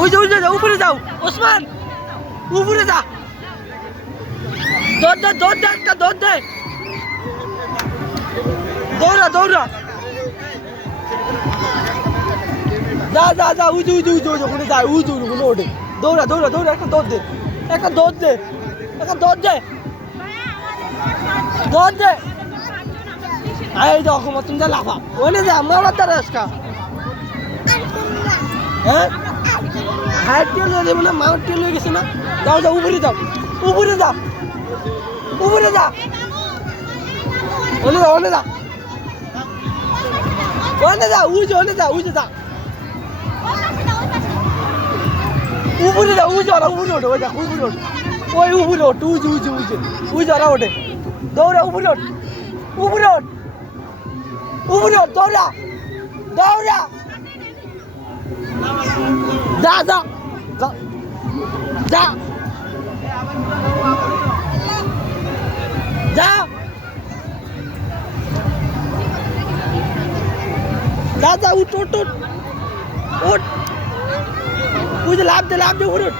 ওই যে উপরে যাও ওসমান, উপরে যা, দৌড় দে একটা দৌড় দে, দৌড়া যা উজু ওখানে যা, উজু ওখানে ওঠে, দৌড়া একটা দৌড় দে, এই দেখো তুমি যা লাফা ওখানে যা, আমার দ্বারা আজকা হ্যাঁ হাইট টেল হয়ে যাবে না, মাউন্ট টেল হয়ে গেছে না। যাও উপরে যা, ওনে যা উপরে যা, উজু যা উপরে যা, উপরে ওঠে, ওই দেখ উপরে ওঠে, ওই উপরে ওঠ, উজু ওরা ওঠে, দৌড়া উপরে ওঠ, দৌড়া যা উঠ, ওই যে লাভ দে উপরে উঠ।